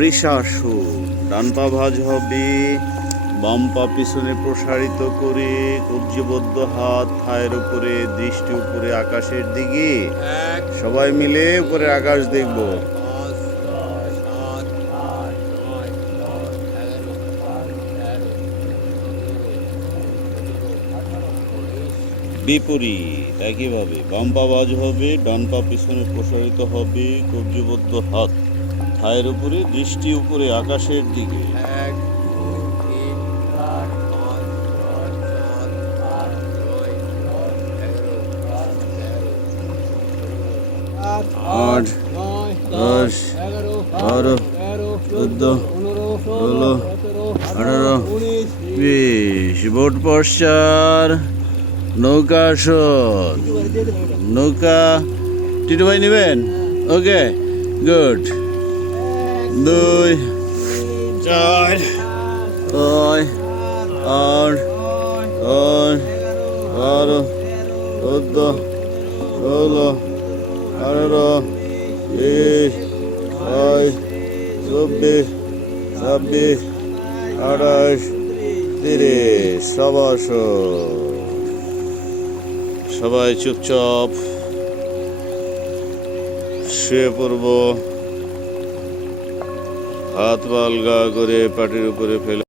বৃষাসন। ডান পা ভাঁজ হবে, বাম পা পিছনে প্রসারিত করে, কবজিবদ্ধ হাত থায়ের উপরে, দৃষ্টি উপরে আকাশের দিকে। সবাই মিলে উপরে আকাশ দেখব। বিপরীত একইভাবে বাম পা ভাঁজ হবে, ডান পা পিছনে প্রসারিত হবে, কবজিবদ্ধ হাত থায়ের উপরে, দৃষ্টি উপরে আকাশের দিকে। 1 2 3 4 5 6 7 8 9 10 11 12 13 14 15 20 বোট পশ্চার, নৌকাসন। নৌকা টিটু ভাই নেবেন? ওকে, গুড। 2 4 6 8 9 10 11 12 13 14 15 20 22 23 24 25 সবাসন। সবাই চুপচাপ শুয়ে পড়ব, হাত পা আলগা করে পাটির উপরে ফেলে।